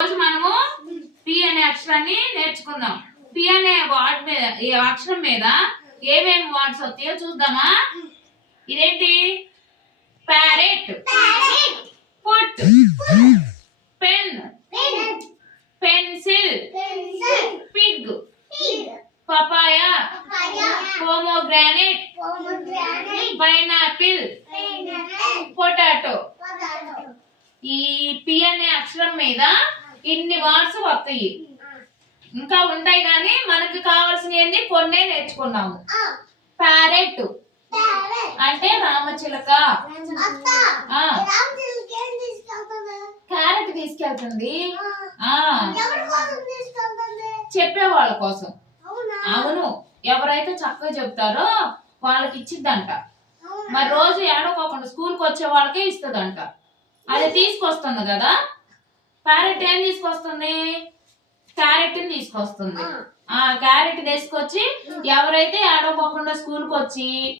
రోజు మనము పి అనే అక్షరాన్ని నేర్చుకుందాం. పి అనే వర్డ్ మీద, ఈ అక్షరం మీద ఏమేమి వర్డ్స్ వస్తాయో చూద్దామా. ఇదేంటి? Parrot, foot, pen, pencil, pig, papaya, pomegranate, pineapple, potato. ఈ పి అనే అక్షరం మీద ఇన్ని వర్డ్స్ వస్తాయి. ఇంకా ఉంటాయి కానీ మనకు కావాల్సినవి కొన్నే నేర్చుకున్నాము. ప్యారెట్ అంటే రామచిలక. క్యారెట్ తీసుకెళ్తుంది చెప్పే వాళ్ళ కోసం. అవును, ఎవరైతే చక్కగా చెప్తారో వాళ్ళకి ఇచ్చిద్దంట. మరి రోజు ఏడోకోకుండా స్కూల్కి వచ్చే వాళ్ళకే ఇస్తుందంట. అది తీసుకొస్తుంది కదా. ప్యారెట్ ఏం తీసుకొస్తుంది? క్యారెట్ తీసుకొస్తుంది. ఆ క్యారెట్ తీసుకొచ్చి ఎవరైతే ఏడోకోకుండా స్కూల్కి వచ్చి